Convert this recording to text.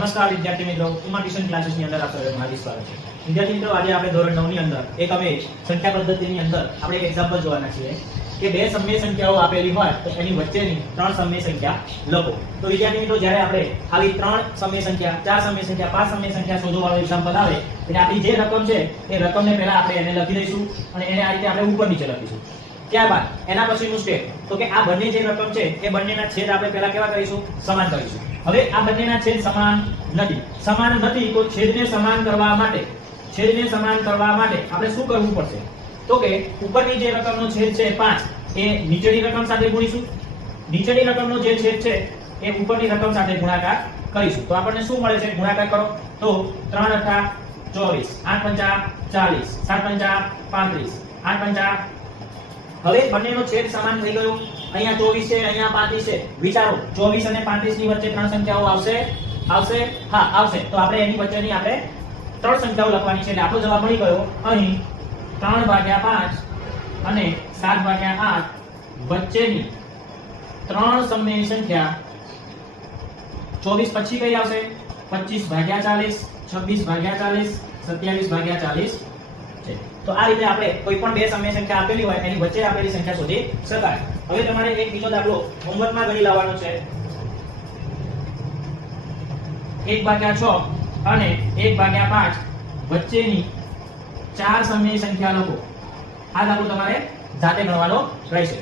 નમસ્કાર વિદ્યાર્થી મિત્રો, ઉમા ટ્યુશન ક્લાસીસની અંદર આપ સૌનું હાર્દિક સ્વાગત છે. વિદ્યાર્થી મિત્રો, આજે આપણે ધોરણ 9 ની અંદર એક અમે સંખ્યા પદ્ધતિની અંદર આપણે એક એક્ઝામ્પલ જોવાના છીએ કે બે સમય સંખ્યાઓ આપેલી હોય તો એની વચ્ચેની ત્રણ સમય સંખ્યા લખો. તો વિદ્યાર્થી મિત્રો, જ્યારે આપણે આવી ત્રણ સમય સંખ્યા, ચાર સમય સંખ્યા, પાંચ સમય સંખ્યા શોધવા વાળો એક્ઝામ્પલ આવે એટલે આપણી જે રકમ છે એ રકમને પહેલા આપણે એને લખી દઈશું અને એને આ રીતે આપણે ઉપર નીચે લખીશું. ત્યારબાદ એના પછીનું સ્ટેપ તો કે આ બંને જે રકમ છે એ બંનેના છેદ આપણે પહેલા કેવા કરીશું? સમાન કરીશું. હવે આ બંનેના છેદ સમાન નથી તો છેદને સમાન કરવા માટે આપણે શું કરવું પડશે? તો કે ઉપરની જે રકમનો છેદ છે 5 એ નીચેની રકમ સાથે ગુણીશું, નીચેની રકમનો જે છેદ છે એ ઉપરની રકમ સાથે ગુણાકાર કરીશું. તો આપણને શું મળે છે? ગુણાકાર કરો તો 3 * 8 = 24, 8 × 5 = 40, 7 × 5 = 35, 8 × હવે બંનેનો છેદ સમાન થઈ ગયો. અહીંયા 24 છે, અહીંયા 35 છે. વિચારો 24 અને 35 ની વચ્ચે ત્રણ સંખ્યાઓ આવશે? હા, આવશે. તો આપણે એની વચ્ચેની આપણે ત્રણ સંખ્યાઓ લખવાની છે એટલે આપણો જવાબ મળી ગયો. અહીં 3/5 અને 7/8 વચ્ચેની ત્રણ સમયની સંખ્યા 24 પછી કઈ આવશે? 25/40, 26/40, 27/40 છે. તો આ રીતે આપણે કોઈ પણ બે સમય સંખ્યા આપેલી હોય એની વચ્ચે આપેલી સંખ્યા શોધી શકાય. હવે તમારે એક બીજો દાખલો હોમવર્કમાં ગણી લાવવાનો છે. 1/6 અને 1/5 વચ્ચેની ચાર સમય સંખ્યા લખો. આ દાખલો તમારે જાતે ગણવાનો રહેશે.